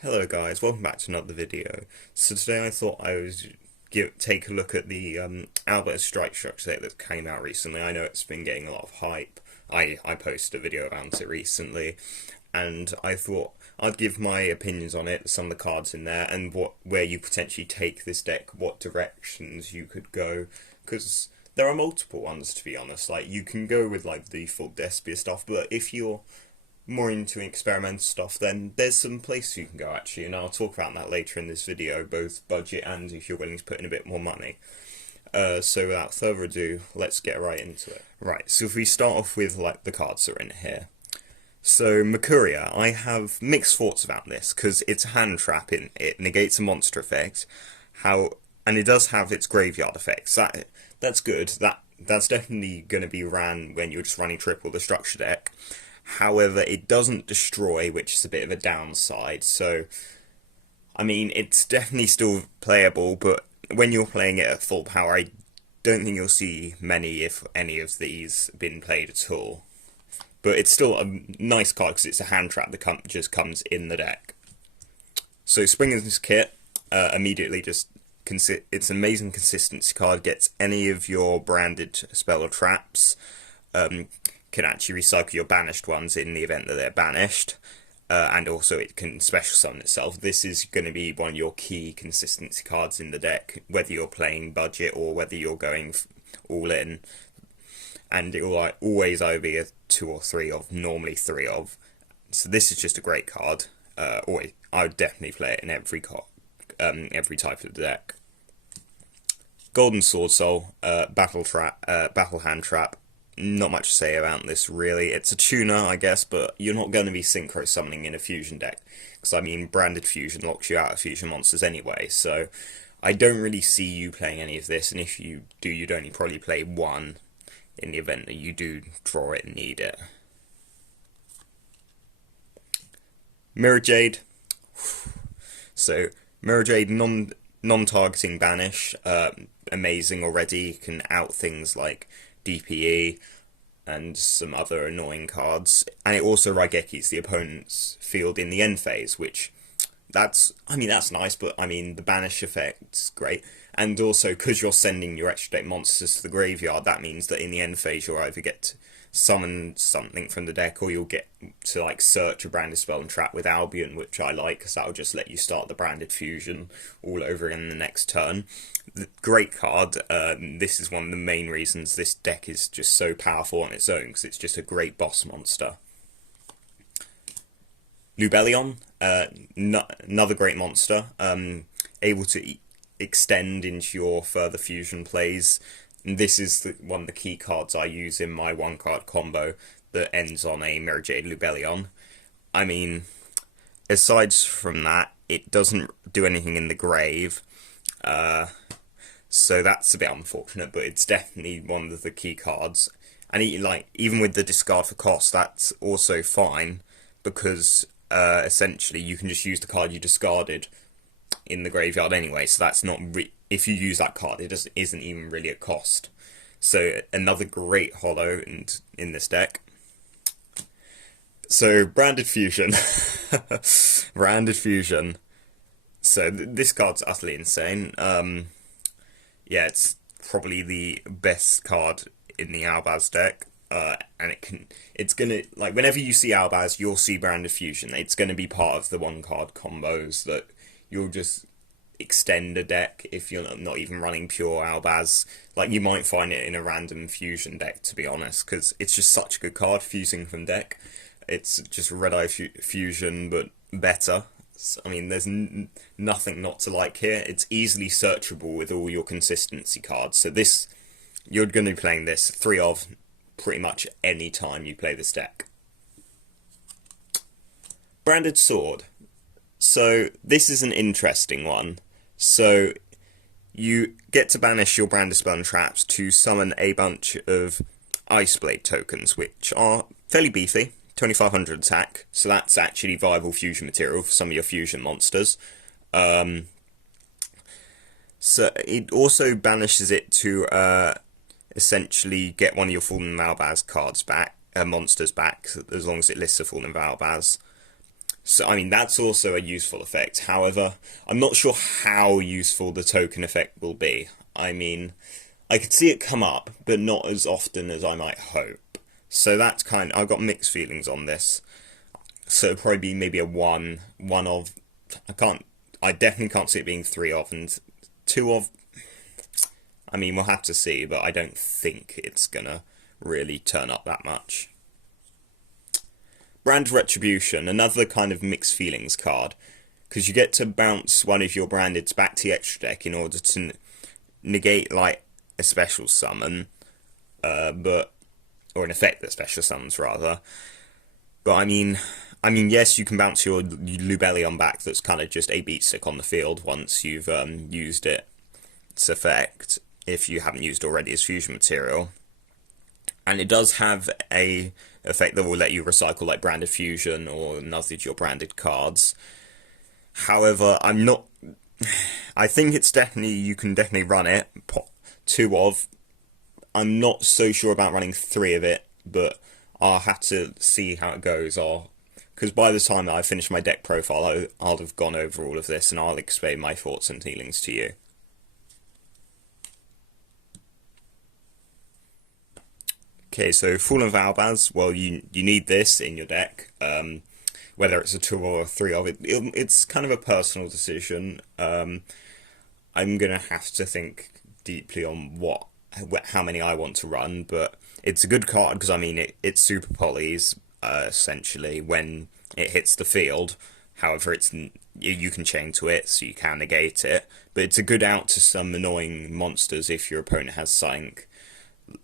Hello guys, welcome back to another video. So today I thought I would take a look at the Albaz strike structure that came out recently. I know it's been getting a lot of hype. I posted a video about it recently, and I thought I'd give my opinions on it, some of the cards in there, and where you potentially take this deck, what directions you could go, because there are multiple ones, to be honest. Like, you can go with like the full Despia stuff, but if you're more into experimental stuff, then there's some places you can go actually, and I'll talk about that later in this video, both budget and if you're willing to put in a bit more money. So without further ado, let's get right into it. Right, so if we start off with like the cards that are in here. So Mercuria, I have mixed thoughts about this because it's a hand trap. It negates a monster effect, and it does have its graveyard effects. That's good. That's definitely going to be ran when you're just running triple the structure deck. However, it doesn't destroy, which is a bit of a downside. So, I mean, it's definitely still playable, but when you're playing it at full power, I don't think you'll see many, if any, of these been played at all. But it's still a nice card because it's a hand trap that just comes in the deck. So, Springer's Kit immediately just it's an amazing consistency card. Gets any of your branded spell or traps. Can actually recycle your banished ones in the event that they're banished, and also it can special summon itself. This is going to be one of your key consistency cards in the deck, whether you're playing budget or whether you're going all in, and it will always either be a 2 or 3 of, normally 3 of. So this is just a great card. I would definitely play it in every type of the deck. Golden Sword Soul, battle hand trap. Not much to say about this, really. It's a tuner, I guess, but you're not going to be synchro summoning in a fusion deck. Because, I mean, branded fusion locks you out of fusion monsters anyway, so I don't really see you playing any of this, and if you do, you'd only probably play one in the event that you do draw it and need it. Mirror Jade. So, Mirror Jade, non-targeting banish. Amazing already. Can out things like DPE and some other annoying cards, and it also Raigekis the opponent's field in the end phase, which that's nice, but I mean the banish effect's great, and also because you're sending your extra deck monsters to the graveyard, that means that in the end phase you'll either get to summon something from the deck, or you'll get to like search a branded spell and trap with Albion, which I like because that'll just let you start the branded fusion all over in the next turn. Great card. This is one of the main reasons this deck is just so powerful on its own, because it's just a great boss monster. Lubellion, another great monster, able to extend into your further fusion plays. And this is one of the key cards I use in my one card combo that ends on a Mirror Jade Lubellion. I mean, aside from that, it doesn't do anything in the grave. So that's a bit unfortunate, but it's definitely one of the key cards. And even with the discard for cost, that's also fine, because essentially you can just use the card you discarded in the graveyard anyway. So that's not if you use that card, it isn't even really a cost. So another great holo in this deck. So branded fusion, branded fusion. So this card's utterly insane. Yeah, it's probably the best card in the Albaz deck, and it's gonna, like, whenever you see Albaz, you'll see Branded Fusion. It's gonna be part of the one card combos that you'll just extend a deck if you're not even running pure Albaz. Like, you might find it in a random fusion deck, to be honest, because it's just such a good card, fusing from deck. It's just Red Eye Fusion, but better. I mean, there's nothing not to like here. It's easily searchable with all your consistency cards. So you're going to be playing this 3 of pretty much any time you play this deck. Branded Sword. So this is an interesting one. So you get to banish your branded spell and traps to summon a bunch of Ice Blade tokens, which are fairly beefy. 2500 attack, so that's actually viable fusion material for some of your fusion monsters. So it also banishes it to essentially get one of your Fallen Albaz cards back, monsters back, as long as it lists a Fallen Albaz. So, I mean, that's also a useful effect. However, I'm not sure how useful the token effect will be. I mean, I could see it come up, but not as often as I might hope. So that's I've got mixed feelings on this. So it'd probably be maybe a one of, I definitely can't see it being three of, and two of, I mean, we'll have to see, but I don't think it's gonna really turn up that much. Brand Retribution, another kind of mixed feelings card, because you get to bounce one of your brandeds back to the extra deck in order to negate, like, a special summon, or an effect that special summons, rather. But yes, you can bounce your Lubellion back that's kind of just a beat stick on the field once you've used its effect, if you haven't used already as fusion material. And it does have a effect that will let you recycle like branded fusion or nuzzage your branded cards. However, I think it's definitely, you can definitely run it. Two of. I'm not so sure about running three of it, but I'll have to see how it goes. Because by the time that I finish my deck profile, I'll have gone over all of this and I'll explain my thoughts and feelings to you. Okay, so Fallen of Albaz, well, you need this in your deck. Whether it's a 2 or a 3 of it, it's kind of a personal decision. I'm going to have to think deeply on how many I want to run, but it's a good card because, I mean, it super polys, essentially, when it hits the field. However, you can chain to it, so you can negate it, but it's a good out to some annoying monsters if your opponent has something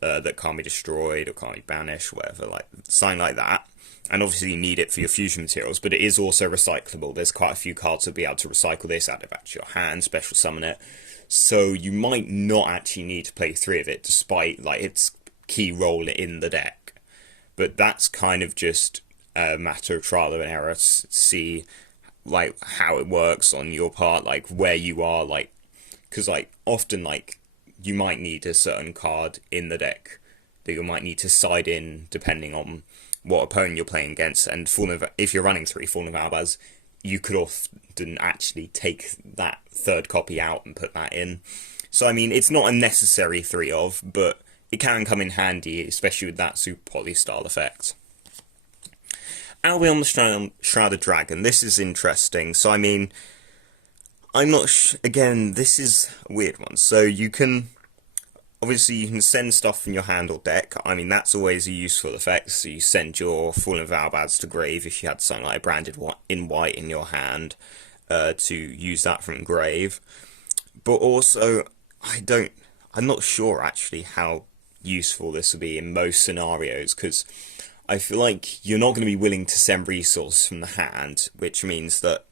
that can't be destroyed or can't be banished, whatever, like something like that. And obviously you need it for your fusion materials, but it is also recyclable. There's quite a few cards that'll be able to recycle this, add it back to your hand, special summon it. So you might not actually need to play 3 of it, despite like its key role in the deck. But that's kind of just a matter of trial and error to see like how it works on your part, like where you are, like, because like often like you might need a certain card in the deck that you might need to side in depending on what opponent you're playing against. And if you're running 3 Fallen of Albaz, you could often actually take that third copy out and put that in. So I mean, it's not a necessary 3 of, but it can come in handy, especially with that super poly style effect. Albion the Shrouded Dragon. This is interesting. So I mean, I'm not again, this is a weird one. So you can send stuff from your hand or deck. I mean, that's always a useful effect. So you send your Fallen of Albaz to grave if you had something like branded in white in your hand, to use that from grave. But also, I'm not sure actually how useful this will be in most scenarios, because I feel like you're not going to be willing to send resources from the hand, which means that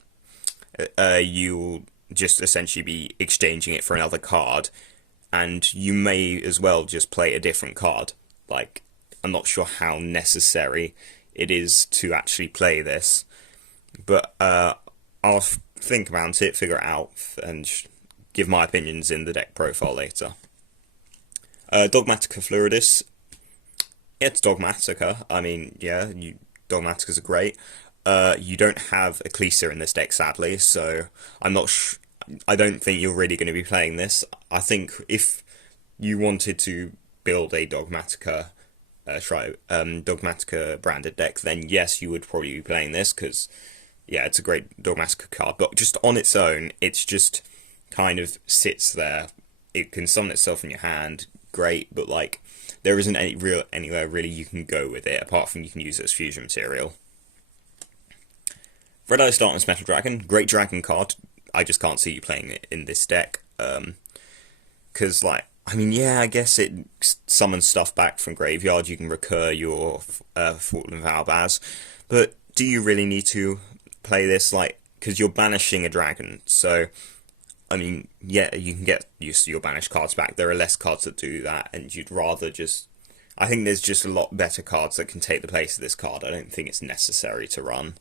you'll just essentially be exchanging it for another card. And you may as well just play a different card. Like, I'm not sure how necessary it is to actually play this. But I'll think about it, figure it out, and give my opinions in the deck profile later. Dogmatica Fluidus. It's Dogmatica. I mean, yeah, Dogmaticas are great. You don't have Ecclesia in this deck, sadly, so I don't think you're really going to be playing this. I think if you wanted to build a Dogmatica Dogmatica branded deck, then yes, you would probably be playing this, because yeah, it's a great Dogmatica card, but just on its own, it's just kind of sits there. It can summon itself in your hand, great, but like there isn't anywhere really you can go with it, apart from you can use it as fusion material. Red Eyes Darkness Metal Dragon, great dragon card. I just can't see you playing it in this deck, because, like, I mean, yeah, I guess it summons stuff back from graveyard, you can recur your Fallen of Albaz, but do you really need to play this, like, because you're banishing a dragon, so, I mean, yeah, you can get used to your banished cards back, there are less cards that do that, and you'd rather just, I think there's just a lot better cards that can take the place of this card. I don't think it's necessary to run.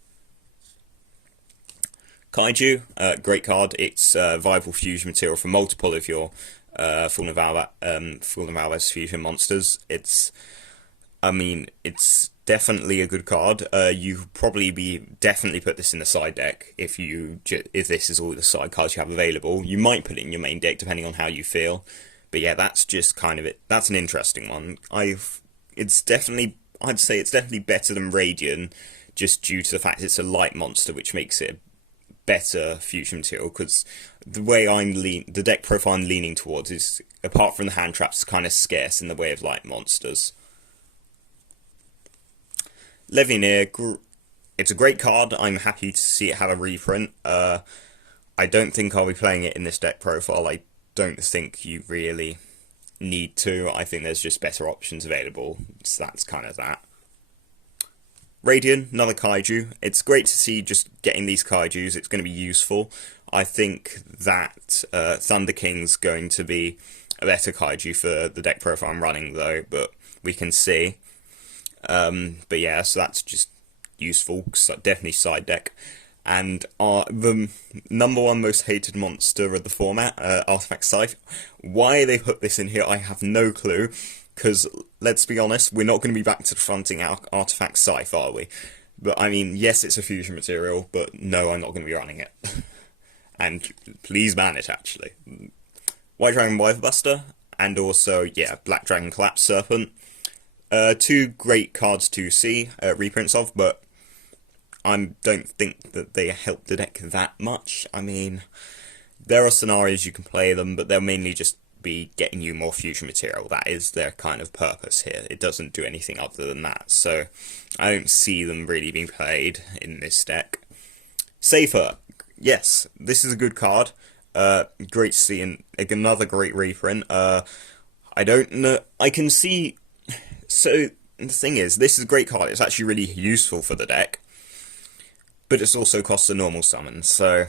Kaiju, great card. It's viable fusion material for multiple of your Fallen of Albaz fusion monsters. It's I mean, it's definitely a good card. You could probably be definitely put this in the side deck if this is all the side cards you have available. You might put it in your main deck depending on how you feel. But yeah, that's just kind of it. That's an interesting one. I'd say it's definitely better than Radiant, just due to the fact it's a light monster, which makes it a better fusion material. Because the deck profile I'm leaning towards is, apart from the hand traps, kind of scarce in the way of light monsters. Levineer, it's a great card. I'm happy to see it have a reprint. I don't think I'll be playing it in this deck profile. I don't think you really need to. I think there's just better options available. So that's kind of that. Radiant, another kaiju. It's great to see just getting these kaijus. It's going to be useful. I think that Thunder King's going to be a better kaiju for the deck profile I'm running, though, but we can see. But yeah, so that's just useful, definitely side deck. And the number one most hated monster of the format, Artifact Scythe. Why they put this in here, I have no clue, because let's be honest, we're not going to be back to fronting Artifact Scythe, are we? But I mean, yes, it's a fusion material, but no, I'm not going to be running it. And please ban it, actually. White Dragon Wyverbuster, and also, yeah, Black Dragon Collapse Serpent. Two great cards to see reprints of, but I don't think that they help the deck that much. I mean, there are scenarios you can play them, but they'll mainly just be getting you more fusion material. That is their kind of purpose here. It doesn't do anything other than that, so I don't see them really being played in this deck. Safer, yes, this is a good card. Great to see another great reprint. I don't know. I can see. So the thing is, this is a great card. It's actually really useful for the deck, but it's also costs a normal summon. So,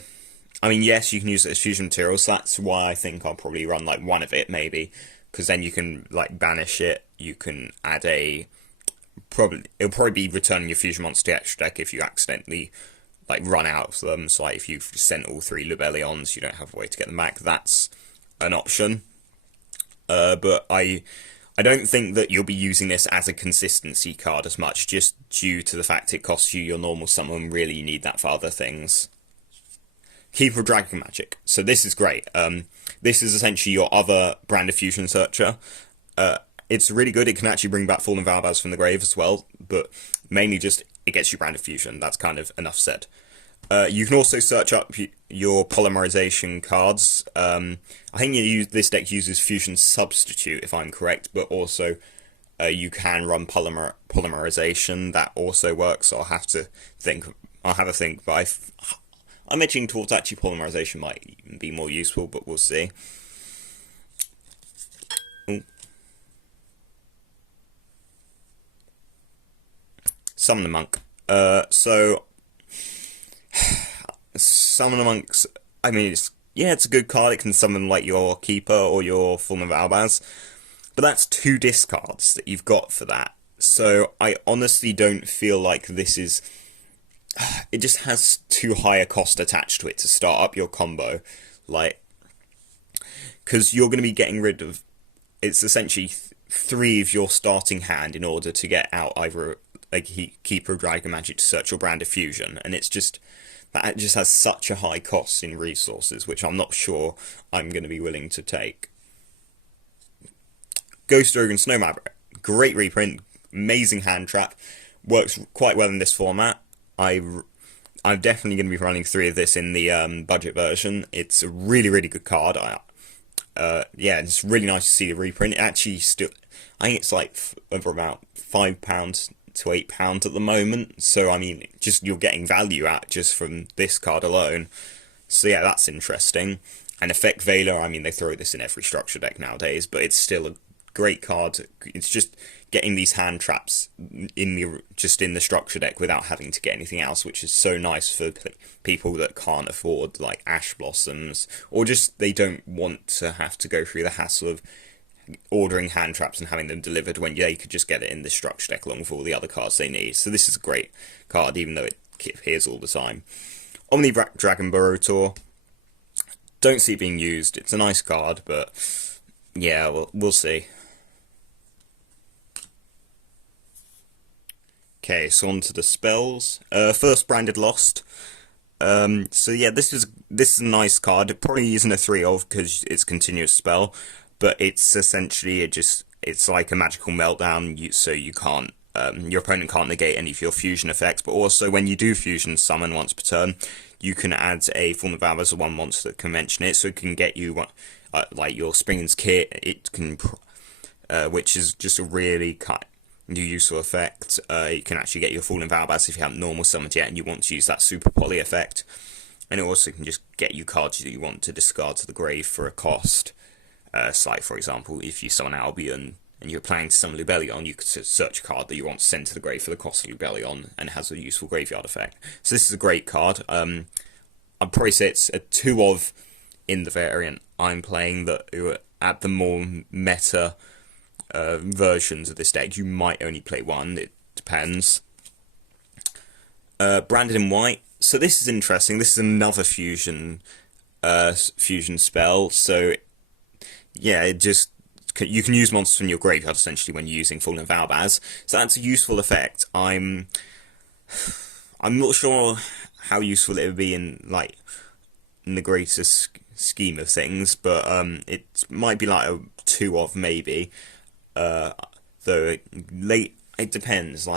I mean, yes, you can use it as fusion material. So that's why I think I'll probably run like one of it, maybe, because then you can like banish it. You can add it'll probably be returning your fusion monster to the extra deck if you accidentally like run out of them. So like if you've sent all 3 Lubellions, you don't have a way to get them back. That's an option. But I don't think that you'll be using this as a consistency card as much, just due to the fact it costs you your normal summon. Really, you need that for other things. Keeper of Dragon Magic. So this is great. This is essentially your other brand of fusion searcher. It's really good. It can actually bring back Fallen Albaz from the grave as well, but mainly just it gets you brand of fusion. That's kind of enough said. You can also search up your polymerization cards. I think this deck uses Fusion Substitute, if I'm correct, but also you can run polymerization. That also works. So I'll have a think. But I'm edging towards actually polymerization might be more useful, but we'll see. Ooh. Summon the Monk. Summon the Monks, I mean, it's a good card. It can summon like your Keeper or your Form of Albaz, but that's 2 discards that you've got for that. So I honestly don't feel like this is. It just has too high a cost attached to it to start up your combo, like, because you're going to be getting rid of. It's essentially 3 of your starting hand in order to get out either like Keeper of Dragon Magic to search your brand of fusion, and it's just. That just has such a high cost in resources, which I'm not sure I'm going to be willing to take. Ghost Rogue and Snow Maverick. Great reprint. Amazing hand trap. Works quite well in this format. I'm definitely going to be running 3 of this in the budget version. It's a really, really good card. Yeah, it's really nice to see the reprint. It actually I think it's like over about £5 to £8 at the moment, so I mean, just you're getting value out just from this card alone. So yeah, that's interesting. And Effect Veiler, I mean, they throw this in every structure deck nowadays, but it's still a great card. It's just getting these hand traps in the structure deck without having to get anything else, which is so nice for people that can't afford like Ash Blossoms, or just they don't want to have to go through the hassle of ordering hand traps and having them delivered when they could just get it in the structure deck along with all the other cards they need. So this is a great card, even though it appears all the time. Omni Dragon Barotor. Don't see it being used. It's a nice card, but yeah, we'll see. Okay, so on to the spells. First Branded Lost. So yeah, this is a nice card. It probably isn't a 3 of because it's continuous spell, but it's essentially it's like a magical meltdown. So you can't your opponent can't negate any of your fusion effects. But also when you do fusion summon once per turn, you can add a Form of Albaz as one monster that can mention it, so it can get you like your Springen's Kit. It can which is just a really new useful effect. You can actually get your Fallen Albaz if you haven't normal summoned yet and you want to use that super poly effect. And it also can just get you cards that you want to discard to the grave for a cost. So like, for example, if you summon Albion and you're planning to summon Lubellion, you could search a card that you want to send to the grave for the cost of Lubellion and it has a useful graveyard effect. So this is a great card. I'd probably say it's a 2 of in the variant I'm playing that at the more meta versions of this deck. You might only play one, it depends. Branded in white. So this is interesting. This is another fusion spell. So yeah, you can use monsters from your graveyard essentially when you're using Fallen Albaz. So that's a useful effect. I'm not sure how useful it would be in the greatest scheme of things, but it might be like a 2 of maybe. Though it depends,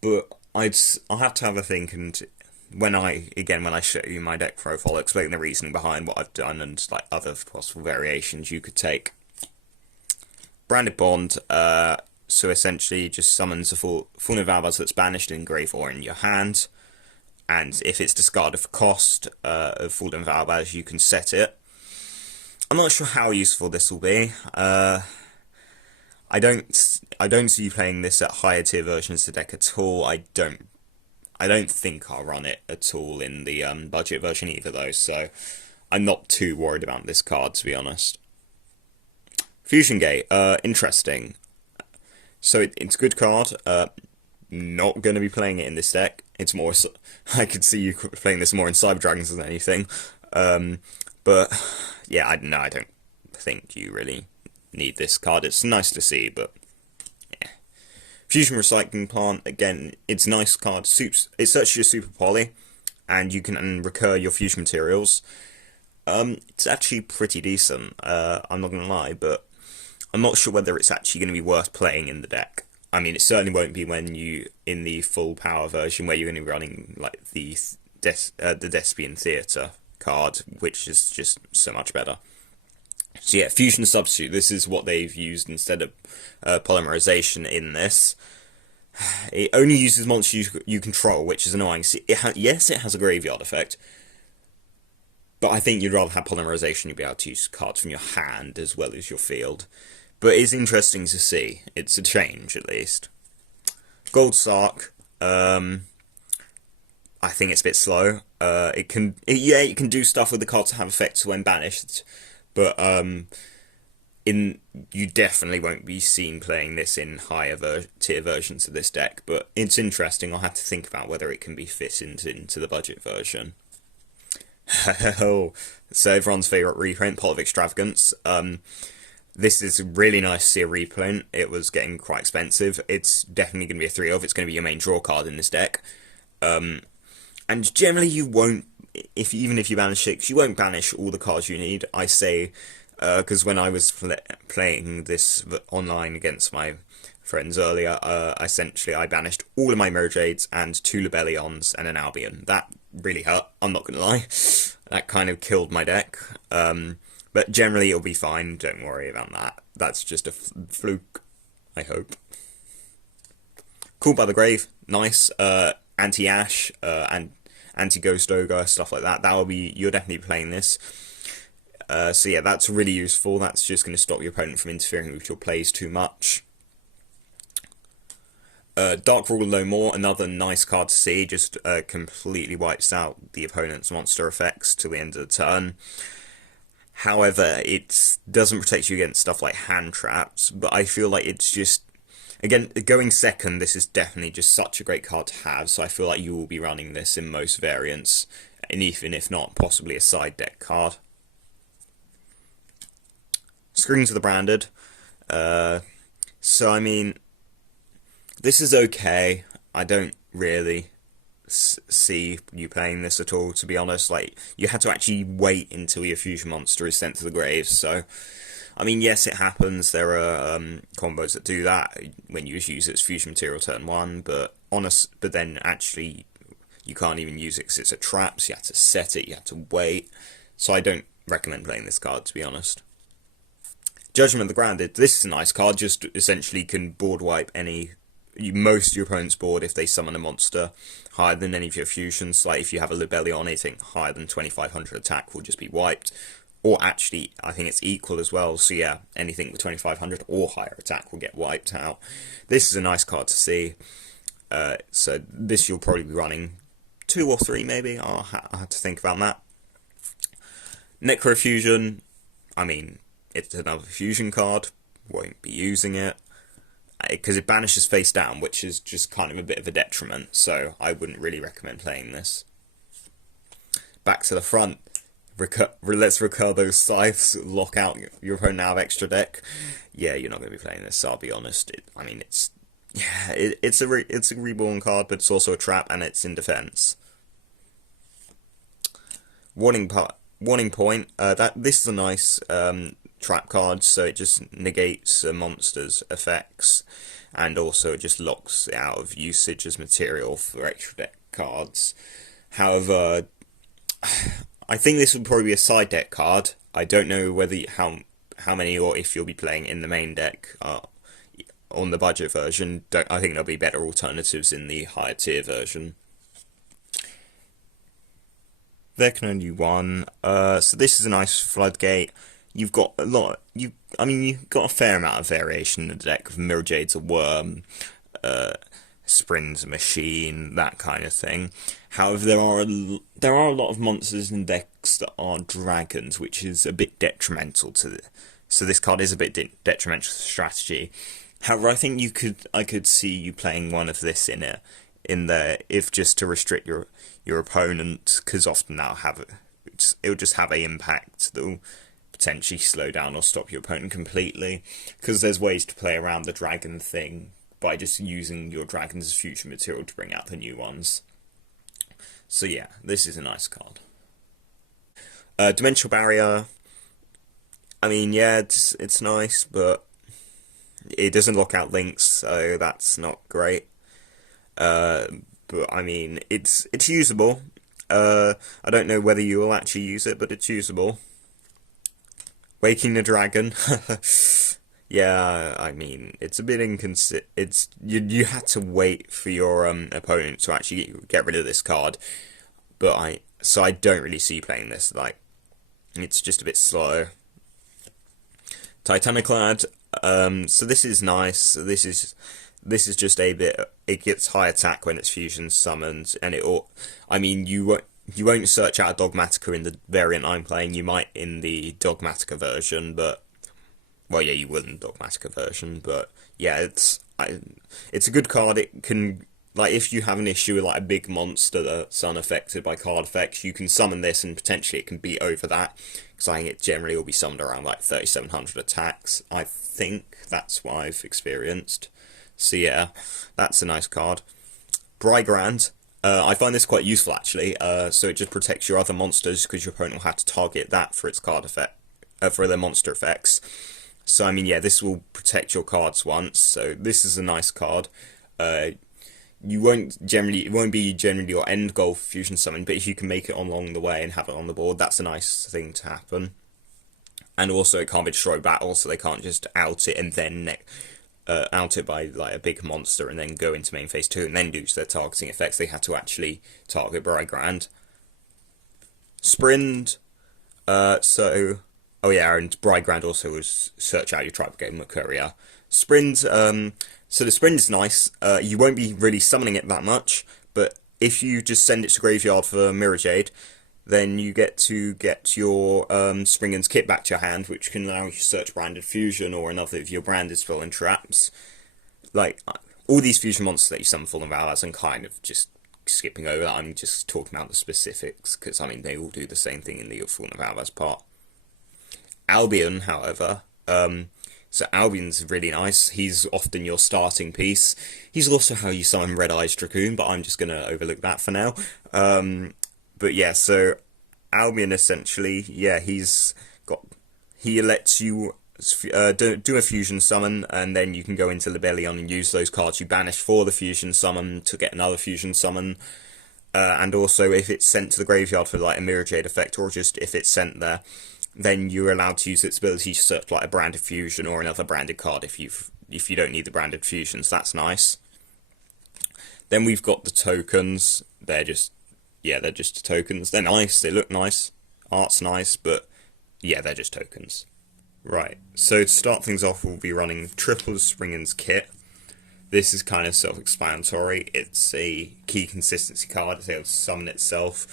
but I'll have to have a think, and when I show you my deck profile, I'll explain the reasoning behind what I've done and other possible variations you could take. Branded Bond, so essentially just summons a Fallen Albaz that's banished in grave or in your hand, and if it's discarded for cost of Fallen Albaz, you can set it. I'm not sure how useful this will be. I don't see you playing this at higher tier versions of the deck at all. I don't think I'll run it at all in the budget version either, though. So I'm not too worried about this card, to be honest. Fusion Gate, interesting. So it's a good card. Not going to be playing it in this deck. It's more. I could see you playing this more in Cyber Dragons than anything. But yeah, I don't think you really need this card. It's nice to see, but yeah. Fusion Recycling Plant, again, it's a nice card. It's actually a super poly, and you can recur your fusion materials. It's actually pretty decent, I'm not gonna lie, but I'm not sure whether it's actually going to be worth playing in the deck. I mean, it certainly won't be when in the full power version where you're going to be running the Despian Theatre card, which is just so much better. So yeah, Fusion Substitute, this is what they've used instead of polymerization in this. It only uses monsters you control, which is annoying. See, yes, it has a graveyard effect, but I think you'd rather have polymerization. You'd be able to use cards from your hand as well as your field. But it's interesting to see. It's a change, at least. Gold Sark, I think it's a bit slow. It can do stuff with the cards that have effects when banished, but you definitely won't be seen playing this in higher tier versions of this deck. But it's interesting. I'll have to think about whether it can be fit into the budget version. So everyone's favourite reprint, Pot of Extravagance. This is really nice to see a reprint. It was getting quite expensive. It's definitely going to be a 3 of. It's going to be your main draw card in this deck. And generally you won't, even if you banish 6, you won't banish all the cards you need. I say, because when I was playing this online against my friends earlier, essentially I banished all of my Merjades and 2 Lubellions and an Albion. That really hurt, I'm not going to lie. That kind of killed my deck. But generally it'll be fine, don't worry about that. That's just a fluke, I hope. Called by the Grave, nice. Anti-Ash, and anti-Ghost Ogre, stuff like that. You're definitely playing this. So yeah, that's really useful. That's just going to stop your opponent from interfering with your plays too much. Dark Rule No More, another nice card to see. Just completely wipes out the opponent's monster effects till the end of the turn. However, it doesn't protect you against stuff like hand traps, but I feel like it's just, again, going second, this is definitely just such a great card to have, so I feel like you will be running this in most variants, and even if not, possibly a side deck card. Screens of the Branded. So, I mean, This is okay. I don't really see you playing this at all, to be honest. Like, you had to actually wait until your fusion monster is sent to the grave, so I mean, yes, it happens. There are combos that do that when you just use its fusion material turn one, but then actually you can't even use it because it's a trap. So you have to set it. You have to wait. So I don't recommend playing this card, to be honest. Judgment of the Grounded. This is a nice card. Just essentially can board wipe most of your opponent's board if they summon a monster higher than any of your fusions. Like if you have a Libellion, anything higher than 2500 attack will just be wiped. Or actually, I think it's equal as well. So yeah, anything with 2500 or higher attack will get wiped out. This is a nice card to see. So this you'll probably be running 2 or 3 maybe. I'll have to think about that. Necrofusion. I mean, it's another fusion card. Won't be using it because it banishes face down, which is just kind of a bit of a detriment. So I wouldn't really recommend playing this. Back to the front. Let's recur those scythes, lock out your opponent out of extra deck. Yeah, you're not going to be playing this, so I'll be honest. It's a reborn card, but it's also a trap, and it's in defense. Warning point. This is a nice trap card, so it just negates a monster's effects, and also it just locks it out of usage as material for extra deck cards. However, I think this would probably be a side deck card. I don't know whether how many or if you'll be playing in the main deck on the budget version. I think there'll be better alternatives in the higher tier version. There can only be one. So this is a nice floodgate. You've got a lot. You've got a fair amount of variation in the deck. Mirror Jade's a worm. Sprin's a machine, that kind of thing. However, there are a lot of monsters in decks that are dragons, which is a bit detrimental to so this card is a bit detrimental to strategy. However, I think I could see you playing one of this in there, if just to restrict your opponent, because often it'll just have an impact that will potentially slow down or stop your opponent completely, because there's ways to play around the dragon thing by just using your dragons as fusion material to bring out the new ones. So yeah, this is a nice card. Dimensional Barrier. I mean, yeah, it's nice, but it doesn't lock out links, so that's not great. But I mean, it's usable. I don't know whether you will actually use it, but it's usable. Waking the Dragon. Yeah, I mean, it's a bit inconsistent. You had to wait for your opponent to actually get rid of this card, so I don't really see you playing this. Like, it's just a bit slow. Titaniclad. So this is nice. This is just a bit. It gets high attack when it's fusion summoned, and you won't search out a Dogmatica in the variant I'm playing. You might in the Dogmatica version, but. Well, yeah, you would in the Dogmatica version, but yeah, it's a good card. It can, like, if you have an issue with like a big monster that's unaffected by card effects, you can summon this and potentially it can beat over that. Because I think it generally will be summoned around like 3700 attacks. I think that's what I've experienced. So yeah, that's a nice card. Brigand. I find this quite useful actually. So it just protects your other monsters because your opponent will have to target that for its card effect, for their monster effects. So, I mean, yeah, this will protect your cards once, so this is a nice card. It won't be generally your end goal for fusion summon, but if you can make it along the way and have it on the board, that's a nice thing to happen. And also, it can't be destroyed battle, so they can't just out it and then out it by like a big monster and then go into main phase 2 and then do their targeting effects. They have to actually target Brigand. Sprint. Oh yeah, and Brigand also was search out your tribal game Mercuria. Sprint, so the Sprint is nice. You won't be really summoning it that much, but if you just send it to graveyard for Mirror Jade, then you get to get your Springan's kit back to your hand, which can allow you to search Branded Fusion or another of your branded spell and traps. Like, all these fusion monsters that you summon Fallen Albaz, I'm kind of just skipping over that. I'm just talking about the specifics, because, I mean, they all do the same thing in the Fallen Albaz part. Albion, however, So Albion's really nice. He's often your starting piece. He's also how you summon Red Eyes Dragoon, but I'm just going to overlook that for now. But yeah, so Albion essentially, yeah, he lets you do a fusion summon, and then you can go into Libellion and use those cards you banished for the fusion summon to get another fusion summon. And also, if it's sent to the graveyard for like a Mirror Jade effect, or just if it's sent there, then you're allowed to use its ability to search like a branded fusion or another branded card if you don't need the branded fusions. That's nice. Then we've got the tokens. They're just tokens. They're nice. They look nice. Art's nice, but yeah, they're just tokens. Right. So to start things off, we'll be running Triple Springen's Kit. This is kind of self-explanatory. It's a key consistency card. It's able to summon itself,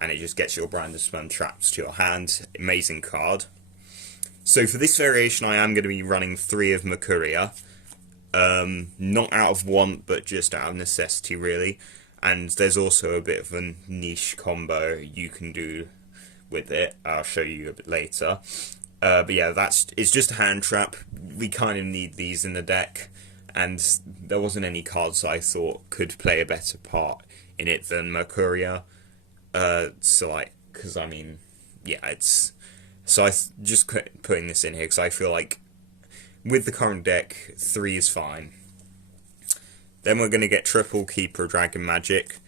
and it just gets your branded spam traps to your hand. Amazing card. So for this variation, I am going to be running 3 of Mercuria. Not out of want, but just out of necessity, really. And there's also a bit of a niche combo you can do with it. I'll show you a bit later. But yeah, it's just a hand trap. We kind of need these in the deck, and there wasn't any cards I thought could play a better part in it than Mercuria. Because I mean, yeah, it's... So just putting this in here because I feel like with the current deck, 3 is fine. Then we're going to get Triple Keeper Dragon Magic.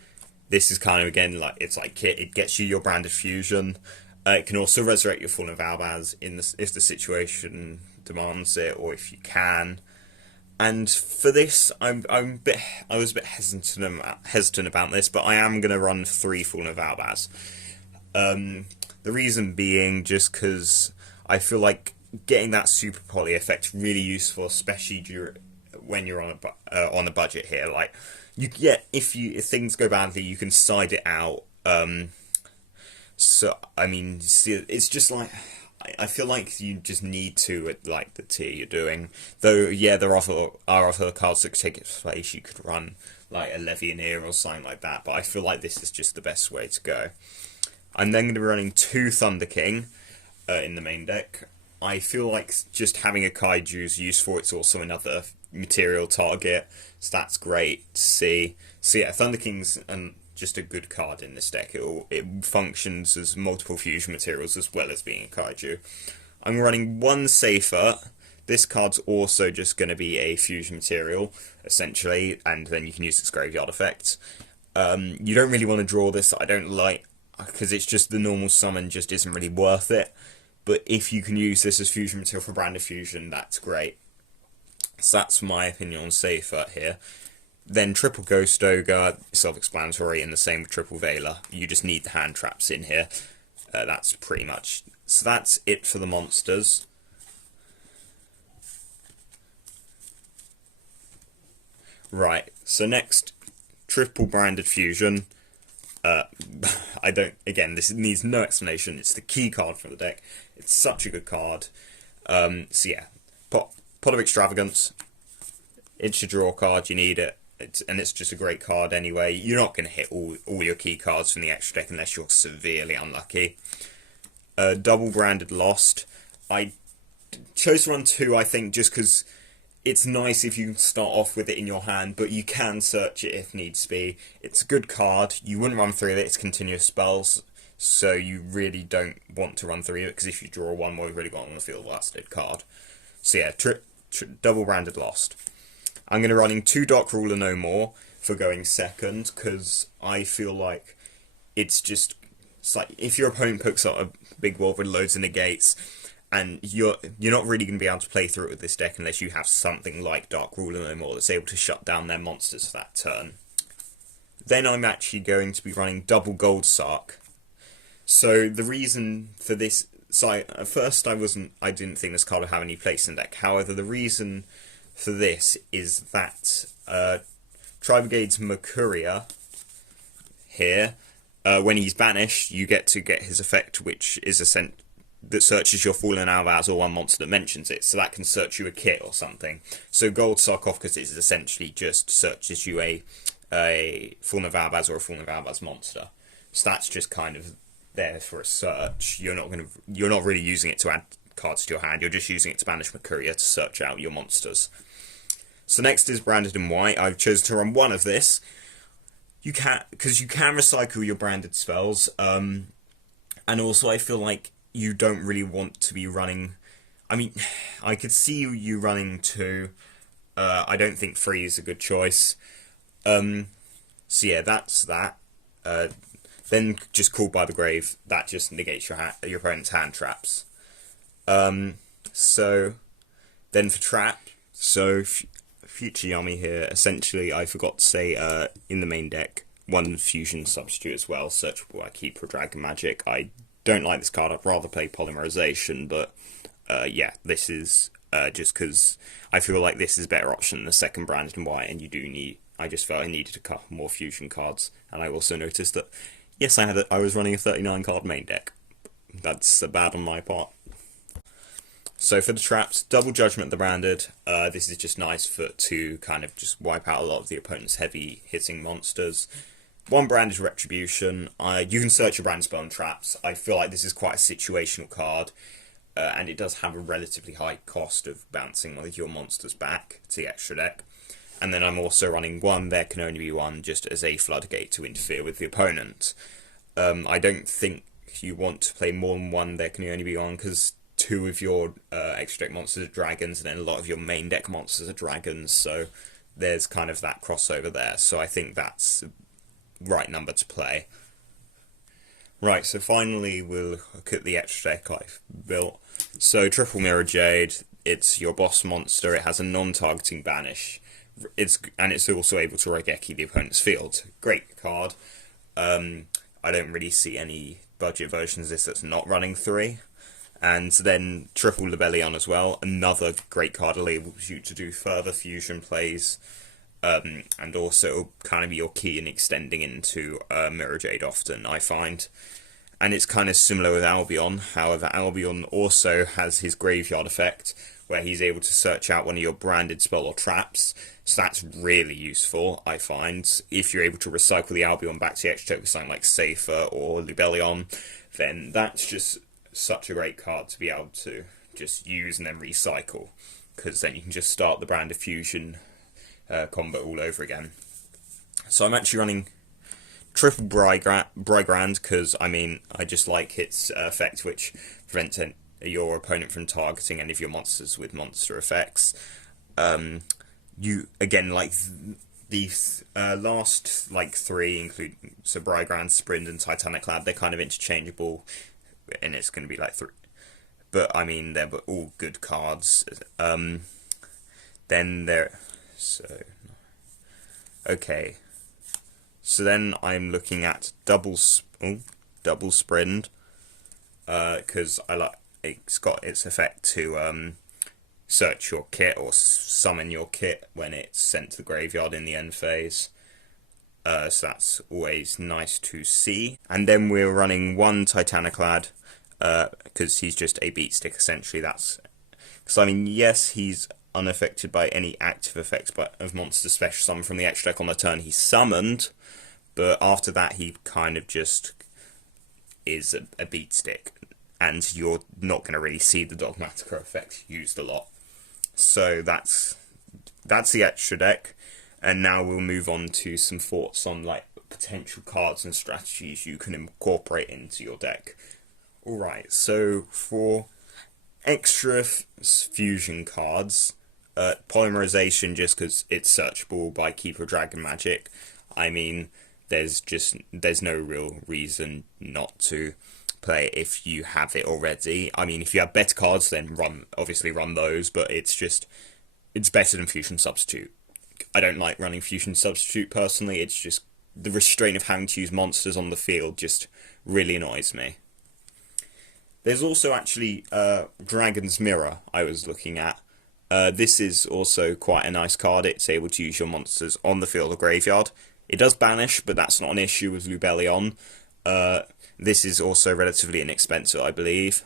This is kind of, again, like it's like Kit. It gets you your branded fusion. It can also resurrect your Fallen of Albaz if the situation demands it, or if you can. And for this, I was a bit hesitant about this, but I am going to run 3 Fallen of Albaz. The reason being just because I feel like getting that super poly effect really useful, especially when you're on a budget here. Like if things go badly, you can side it out. So I mean, it's just like I feel like you just need to at like the tier you're doing. Though yeah, there are other cards that could take its place. You could run like a Levianeer or something like that, but I feel like this is just the best way to go. I'm then going to be running 2 Thunder King in the main deck. I feel like just having a Kaiju is useful. It's also another material target, so that's great to see. So yeah, Thunder King's just a good card in this deck. It functions as multiple fusion materials as well as being a Kaiju. I'm running 1 Safer. This card's also just going to be a fusion material, essentially, and then you can use its graveyard effect. You don't really want to draw this. I don't like... because it's just the normal summon just isn't really worth it. But if you can use this as fusion material for branded fusion, that's great. So that's my opinion on Safer here. Then Triple Ghost Ogre, self-explanatory, and the same with Triple Veiler. You just need the hand traps in here. That's pretty much... So that's it for the monsters. Right, so next, Triple Branded Fusion. Again, this needs no explanation. It's the key card for the deck. It's such a good card. So yeah, Pot of Extravagance. It's your draw card. You need it. And it's just a great card anyway. You're not going to hit all your key cards from the extra deck unless you're severely unlucky. Double Branded Lost. I chose to run 2, I think, just because it's nice if you can start off with it in your hand, but you can search it if needs be. It's a good card. You wouldn't run 3 of it. It's continuous spells, so you really don't want to run 3 of it, because if you draw 1 more, you've really got on the field lasted card. So yeah, Double Branded Lost. I'm going to run in 2 Dark Ruler No More for going second, because I feel like it's like if your opponent picks up a big wall with loads of negates, and you're not really going to be able to play through it with this deck unless you have something like Dark Ruler No More that's able to shut down their monsters for that turn. Then I'm actually going to be running Double Gold Sark. So the reason for this... So at first I didn't think this card would have any place in the deck. However, the reason for this is that Tri-Brigade's Mercuria here, when he's banished, you get his effect, which is that searches your Fallen Albaz or one monster that mentions it, so that can search you a kit or something. So Gold Sarcophagus is essentially just searches you a Fallen of Albaz or a Fallen of Albaz monster. So that's just kind of there for a search. You're not really using it to add cards to your hand. You're just using it to banish Mercuria to search out your monsters. So next is branded in white. I've chosen to run one of this. You can, because you can recycle your branded spells, and also I feel like you don't really want to be running. I mean, I could see you running two. I don't think three is a good choice. So yeah, that's that. Then just Called by the Grave. That just negates your opponent's hand traps. So then for trap, so Future Yami here. Essentially, I forgot to say in the main deck, one fusion substitute as well, searchable by Keeper Dragon Magic. I don't like this card. I'd rather play Polymerization, but yeah, this is just because I feel like this is a better option than the second branded in white, and you do need. I just felt I needed a couple more fusion cards, and I also noticed that yes, I was running a 39 card main deck. That's bad on my part. So for the traps, Double Judgment the branded. This is just nice to kind of just wipe out a lot of the opponent's heavy hitting monsters. One branded Retribution. You can search your brand spell and traps. I feel like this is quite a situational card, and it does have a relatively high cost of bouncing one of your monsters back to the extra deck. And then I'm also running one There Can Only Be One just as a floodgate to interfere with the opponent. I don't think you want to play more than one There Can Only Be One, because two of your extra deck monsters are dragons, and then a lot of your main deck monsters are dragons, so there's kind of that crossover there. So I think that's the right number to play. Right, so finally we'll look at the extra deck I've built. So Triple Mirror Jade, it's your boss monster. It has a non-targeting banish. It's also able to Raigeki the opponent's field. Great card. I don't really see any budget versions of this that's not running 3. And then Triple Libellion as well. Another great card that enables you to do further fusion plays. And also kind of be your key in extending into Mirror Jade often, I find. And it's kind of similar with Albion. However, Albion also has his graveyard effect, where he's able to search out one of your branded spell or traps. So that's really useful, I find. If you're able to recycle the Albion back to the extra with something like Safer or Libellion, then that's just such a great card to be able to just use and then recycle. Because then you can just start the branded fusion combo all over again. So I'm actually running Triple Brygrand because, I mean, I just like its effect, which prevents your opponent from targeting any of your monsters with monster effects. You, again, like these last, like, 3, including, so Brygrand, Sprint, and Titanic Lad, they're kind of interchangeable, and it's going to be like 3. But, I mean, they're all good cards. Then they're, so, okay. So then I'm looking at Double Sprint, because I like it's got its effect to search your kit or summon your kit when it's sent to the graveyard in the end phase. So that's always nice to see. And then we're running one Titaniclad, because he's just a beat stick essentially. That's because, I mean, yes, he's unaffected by any active effects of monster special summon from the extra deck on the turn he's summoned, but after that he kind of just is a beat stick, and you're not going to really see the Dogmatica effect used a lot. So that's the extra deck, and now we'll move on to some thoughts on like potential cards and strategies you can incorporate into your deck. Alright, so for extra fusion cards, Polymerization, just because it's searchable by Keeper Dragon Magic, I mean, there's no real reason not to play it if you have it already. I mean, if you have better cards, then obviously run those, but it's better than Fusion Substitute. I don't like running Fusion Substitute personally. It's just the restraint of having to use monsters on the field just really annoys me. There's also actually Dragon's Mirror I was looking at. This is also quite a nice card. It's able to use your monsters on the field or graveyard. It does banish, but that's not an issue with Libellion. This is also relatively inexpensive, I believe.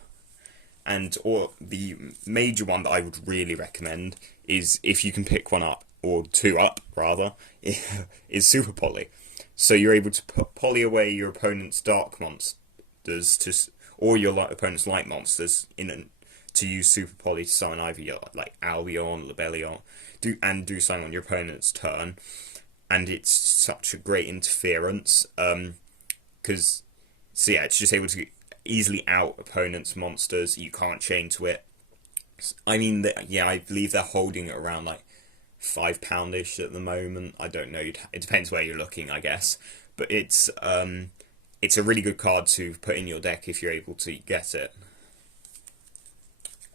Or the major one that I would really recommend is, if you can pick one up, or 2 up, rather, is Super Poly. So you're able to poly away your opponent's dark monsters or your opponent's light monsters to use Super Poly to summon either your, like Albion, Libellion, do something on your opponent's turn, and it's such a great interference. Because so yeah, it's just able to easily out opponents' monsters. You can't chain to it. I mean, yeah, I believe they're holding it around like £5-ish at the moment. I don't know. It depends where you're looking, I guess. But it's a really good card to put in your deck if you're able to get it.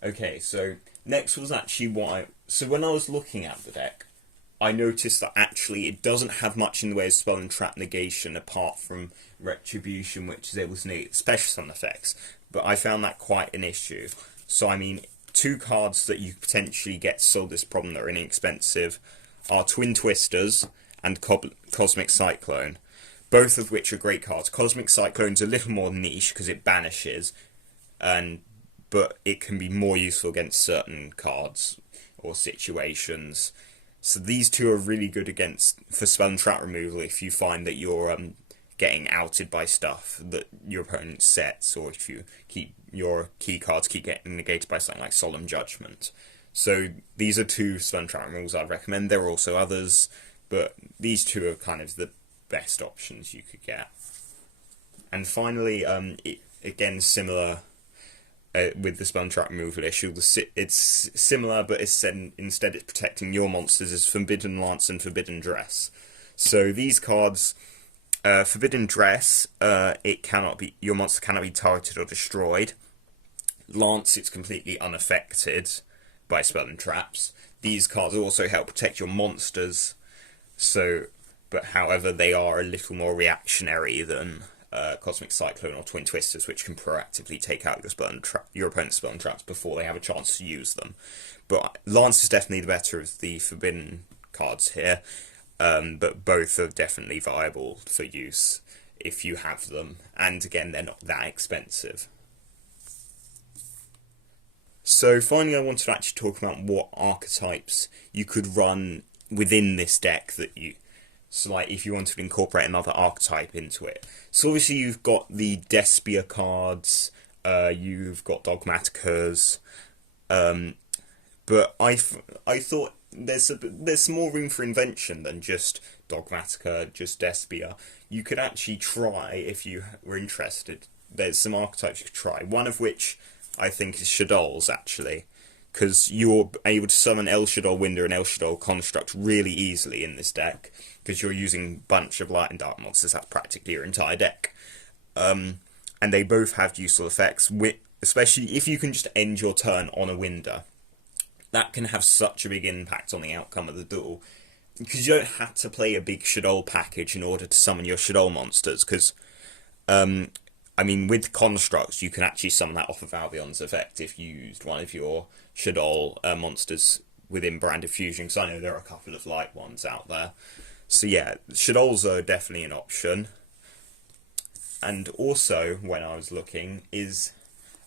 Okay, so next was actually so when I was looking at the deck, I noticed that actually it doesn't have much in the way of spell and trap negation apart from Retribution, which is able to negate special summon effects. But I found that quite an issue. So I mean, two cards that you potentially get to solve this problem that are inexpensive are Twin Twisters and Cosmic Cyclone, both of which are great cards. Cosmic Cyclone's a little more niche because it banishes, but it can be more useful against certain cards or situations. So these two are really good for spell and trap removal if you find that you're getting outed by stuff that your opponent sets, or if your key cards keep getting negated by something like Solemn Judgment. So these are two spell and trap removals I'd recommend. There are also others, but these two are kind of the best options you could get. And finally, again, similar with the spell and trap removal issue, it's similar, but instead it's protecting your monsters as Forbidden Lance and Forbidden Dress. So these cards, Forbidden Dress, your monster cannot be targeted or destroyed. Lance, it's completely unaffected by spell and traps. These cards also help protect your monsters, but however they are a little more reactionary than Cosmic Cyclone or Twin Twisters, which can proactively take out your opponent's spell and traps before they have a chance to use them. But Lance is definitely the better of the forbidden cards here, but both are definitely viable for use if you have them, and again, they're not that expensive. So finally, I wanted to actually talk about what archetypes you could run within this deck so like if you wanted to incorporate another archetype into it. So obviously you've got the Despia cards, you've got Dogmaticas, but I thought there's more room for invention than just Dogmatica, just Despia. You could actually try, if you were interested, there's some archetypes you could try, one of which I think is Shadow's actually, because you're able to summon El Shaddoll Winder and El Shaddoll Construct really easily in this deck, because you're using a bunch of light and dark monsters. That's practically your entire deck. And they both have useful effects, especially if you can just end your turn on a Winder. That can have such a big impact on the outcome of the duel, because you don't have to play a big Shaddoll package in order to summon your Shaddoll monsters, because I mean, with Constructs, you can actually summon that off of Albion's effect if you used one of your Shaddoll monsters within Brand of Fusion, because I know there are a couple of light ones out there. So yeah, Shaddolls are definitely an option. And also, when I was looking, is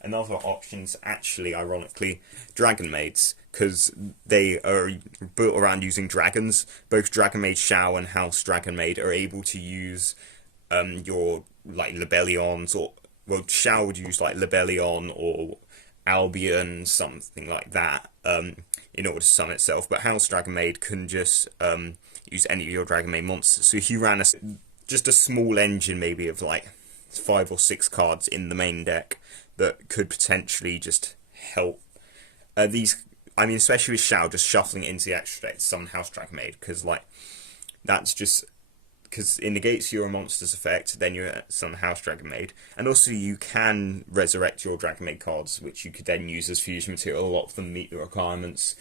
another option's actually, ironically, Dragon Maids, because they are built around using dragons. Both Dragon Maid Shao and House Dragon Maid are able to use your like Libellions, or well, Shao would use like Libellion or Albion, something like that, in order to summon itself. But House Dragon Maid can just use any of your Dragon Maid monsters. So if you ran just a small engine, maybe of like 5 or 6 cards in the main deck that could potentially just help these. I mean, especially with Shao, just shuffling it into the extra deck to summon House Dragon Maid, because like that's just. Because it negates your monster's effect, then you summon House Dragon Maid. And also you can resurrect your Dragon Maid cards, which you could then use as fusion material. A lot of them meet the requirements,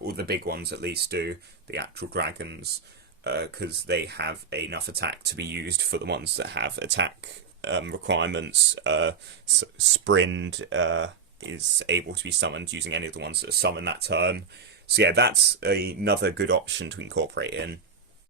or the big ones at least do, the actual dragons, because they have enough attack to be used for the ones that have attack requirements. Sprind is able to be summoned using any of the ones that are summoned that turn. So yeah, that's another good option to incorporate in.